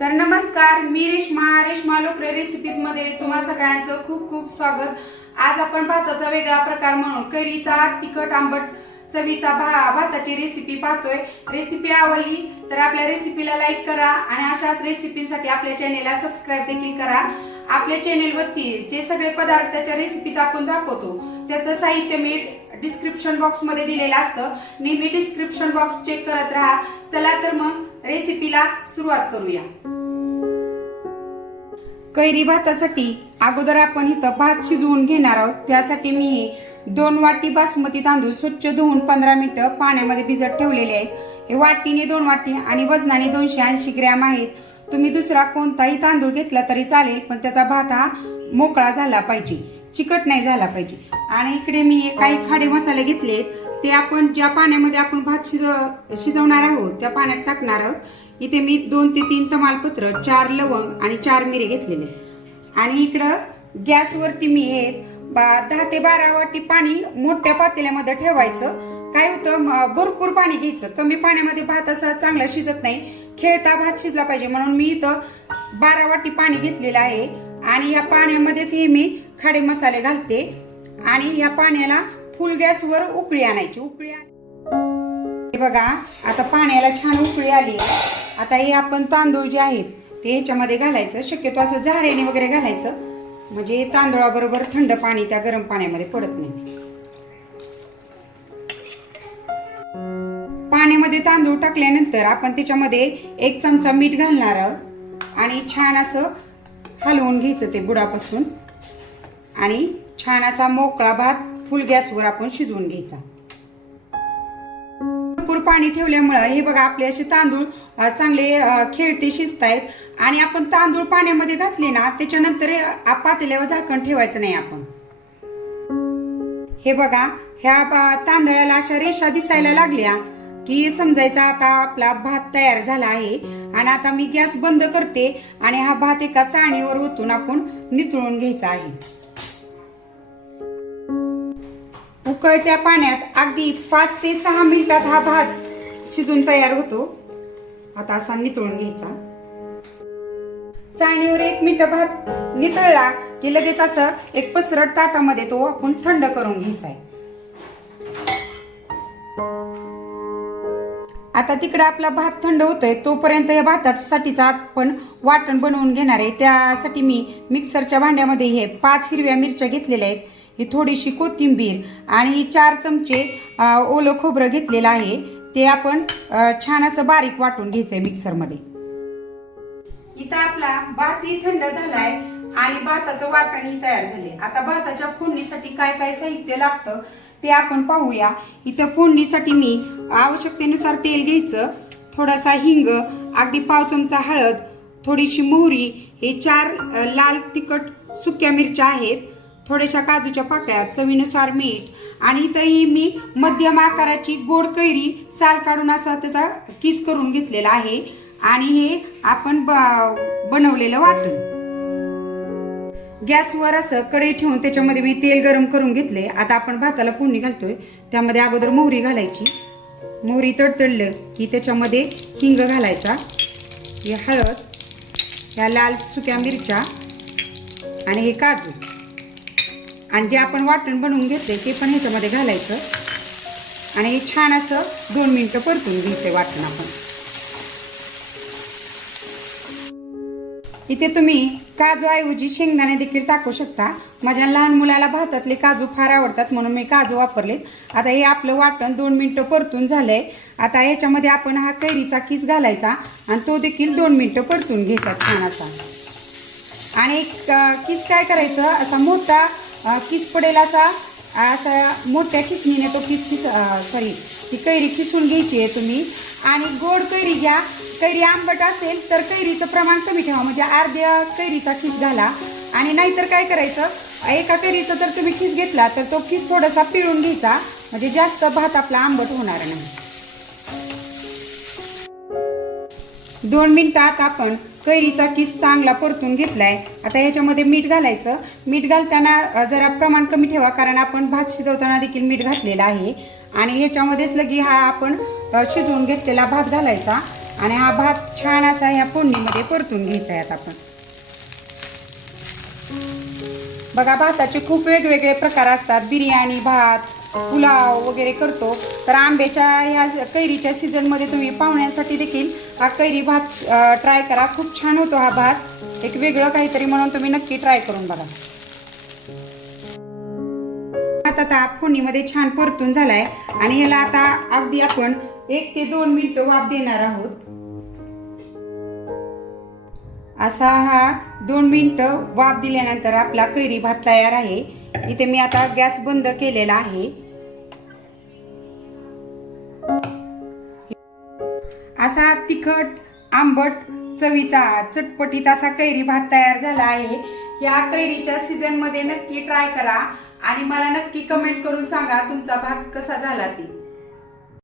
तर नमस्कार, मी रेश्मा लोकरे रेसिपीज मध्ये तुम्हा सगळ्यांचं खूप खूप स्वागत। आज आपण भाताचा वेगळा प्रकार म्हणून कैरीचा तिखट आंबट चवीचा भाताची रेसिपी पाहतोय। रेसिपी आवडली तर आपल्या रेसिपीला लाईक करा आणि अशाच रेसिपीसाठी आपल्या चॅनेलला सबस्क्राइब देखील करा। आपल्या चॅनेलवरती जे सगळे पदार्थाच्या रेसिपीज आपण दाखवतो त्याचं साहित्य मी डिस्क्रिप्शन बॉक्स मध्ये दिलेलं असतं। नेहमी डिस्क्रिप्शन बॉक्स चेक करत राहा। चला तर मग रेसिपीला सुरुवात करूया। कैरी भातासाठी अगोदर आपण इथं भात शिजवून घेणार आहोत। त्यासाठी मी 2 वाटी बासमती तांदूळ स्वच्छ धुवून 15 मिनिटं पाण्यामध्ये भिजत ठेवलेले आहेत। हे वाटीने 2 वाटी आणि वजनाने 280 ग्रॅम आहेत। तुम्ही दुसरा कोणताही तांदूळ घेतला तरी चालेल, पण त्याचा भात हा मोकळा झाला पाहिजे, चिकट नाही झाला पाहिजे। आणि इकडे मी काही खाडे मसाले घेतलेत, ते आपण ज्या पाण्यामध्ये आपण भात शिजवणार आहोत त्या पाण्यात टाकणार आहोत। इथे मी 2 ते 3 तमालपत्र, 4 लवंग आणि 4 मिरे घेतलेले। आणि इकडं गॅसवरती मी 10 ते 12 वाटी पाणी मोठ्या पातेल्यामध्ये ठेवायचं। काय होतं, भरपूर पाणी घ्यायचं, कमी पाण्यामध्ये भात असा चांगला शिजत नाही, खेळता भात शिजला पाहिजे, म्हणून मी इथं 12 वाटी पाणी घेतलेलं आहे। आणि या पाण्यामध्येच हे मी खडे मसाले घालते आणि या पाण्याला फुल गॅसवर उकळी आणायची। हे बघा, आता पाण्याला छान उकळी आली। आता हे आपण तांदूळ जे आहेत ते ह्याच्यामध्ये घालायचं। शक्यतो असं झाऱ्याने वगैरे घालायचं, म्हणजे तांदूळाबरोबर थंड पाणी त्या गरम पाण्यामध्ये पडत नाही। पाण्यामध्ये तांदूळ टाकल्यानंतर आपण त्याच्यामध्ये 1 चमचा मीठ घालणार आहोत आणि छान असं हलवून घ्यायचं ते बुडापासून। आणि छान असा मोकळा भात फुल गॅसवर आपण शिजवून घ्यायचा। भरपूर पाणी ठेवल्यामुळे हे बघा, आपले असे तांदूळ चांगले खेळते शिजतायत। आणि आपण तांदूळ पाण्यामध्ये घातले ना, त्याच्यानंतर पातेल्यावर झाकण ठेवायचं नाही आपण। हे बघा, ह्या तांदळाला अशा रेषा दिसायला लागल्या की समजायचा आता आपला भात तयार झाला आहे। आणि आता मी गॅस बंद करते आणि हा भात एका चाळणीवर ओतून आपण नितळून घ्यायचा आहे। उकळत्या पाण्यात अगदी 5 ते 6 मिनिटात हा भात शिजून तयार होतो। आता असा नितळून घ्यायचा। चाळणीवर 1 मिनिट भात नितळला की लगेच असं एक पसरट ताटामध्ये तो आपण थंड करून घ्यायचा आहे। आता तिकडे आपला भात थंड होतोय, तोपर्यंत या भातासाठीचा आपण वाटण बनवून घेणार आहे। त्यासाठी मी मिक्सरच्या भांड्यामध्ये हे 5 हिरव्या मिरच्या घेतलेल्या आहेत, ही थोडीशी कोथिंबीर आणि 4 चमचे ओलं खोबरं घेतलेलं आहे। ते आपण छान असं बारीक वाटून घ्यायचंय मिक्सरमध्ये। इथं आपला भातही थंड झालाय आणि भाताचं वाटणही तयार झाले। आता भाताच्या फोडणीसाठी काय काय साहित्य लागतं ते आपण पाहूया। इथं फोडणीसाठी मी आवश्यकतेनुसार तेल घ्यायचं, थोडासा हिंग, अगदी पाव चमचा हळद, थोडीशी मोहरी, हे 4 लाल तिखट सुक्या मिरच्या आहेत, थोड्याशा काजूच्या पाकळ्या, चवीनुसार मीठ। आणि इथंही मी मध्यम आकाराची गोड कैरी साल काढून असा त्याचा किस करून घेतलेला आहे। आणि हे आपण बनवलेलं वाटण गॅसवर असं कढई ठेवून त्याच्यामध्ये मी तेल गरम करून घेतले। आता आपण भाताला फोडणी घालतोय, त्यामध्ये अगोदर मोहरी घालायची। मोहरी तडतडलं की त्याच्यामध्ये हिंग घालायचा, हे हळद, ह्या लाल सुक्या मिरच्या आणि हे काजू, आणि जे आपण वाटण बनवून घेतले ते पण ह्याच्यामध्ये घालायचं। आणि हे छान असं 2 मिनिटं परतून घ्यायचं वाटण आपण। इथे तुम्ही काजू ऐवजी शेंगदाणे देखील टाकू शकता। माझ्या लहान मुलाला भातातले काजू फार आवडतात, म्हणून मी काजू वापरले। आता हे आपलं वाटण 2 मिनिटं परतून झालंय। आता ह्याच्यामध्ये आपण हा कैरीचा किस घालायचा आणि तो देखील 2 मिनिटं परतून घ्यायचा छान असा। आणि किस काय करायचं, असा मोठा किस पडेल असा मोठ्या किसणीने तो ती कैरी किसून घ्यायची आहे तुम्ही। आणि गोड कैरी घ्या, कैरी आंबट असेल तर कैरीचं प्रमाण कमी ठेवा, म्हणजे अर्ध्या कैरीचा किस घाला। आणि नाहीतर काय करायचं, एका कैरीचा जर तुम्ही किस घेतला तर तो किस थोडासा पिळून घ्यायचा, म्हणजे जास्त भात आपला आंबट होणार नाही। 2 मिनिटात आपण कैरीचा किस चांगला परतून घेतलाय। आता ह्याच्यामध्ये मीठ घालायचं। मीठ घालताना जरा प्रमाण कमी ठेवा, कारण आपण भात शिजवताना देखील मीठ घातलेलं आहे। आणि ह्याच्यामध्येच लगी हा आपण शिजवून घेतलेला भात घालायचा आणि हा भात छान असा ह्या फोडणीमध्ये परतून घ्यायचा आहे आता आपण. बघा, भाताचे खूप वेगवेगळे प्रकार असतात. बिर्याणी भात, पुलाव वगैरे करतो. तर आंब्याच्या ह्या कैरीच्या सीझनमध्ये तुम्ही पाहुण्यांसाठी देखील हा कैरी भात ट्राय करा. खूप छान होतो हा भात, एक वेगळं काहीतरी म्हणून तुम्ही नक्की ट्राय करून बघा. भात आता फोडणीमध्ये छान परतून झालाय आणि ह्याला आता अगदी आपण 1 ते 2 मिनिटं वाफ देणार आहोत. असा हा 2 मिनिटं वाफ दिल्यानंतर आपला कैरी भात तयार आहे. इथे मी आता गॅस बंद केलेला आहे. असा तिखट आंबट चवीचा चटपटीत असा कैरी भात तयार झाला आहे. या कैरीच्या सीझन मध्ये नक्की ट्राय करा आणि मला नक्की कमेंट करून सांगा तुमचा भात कसा झाला ते.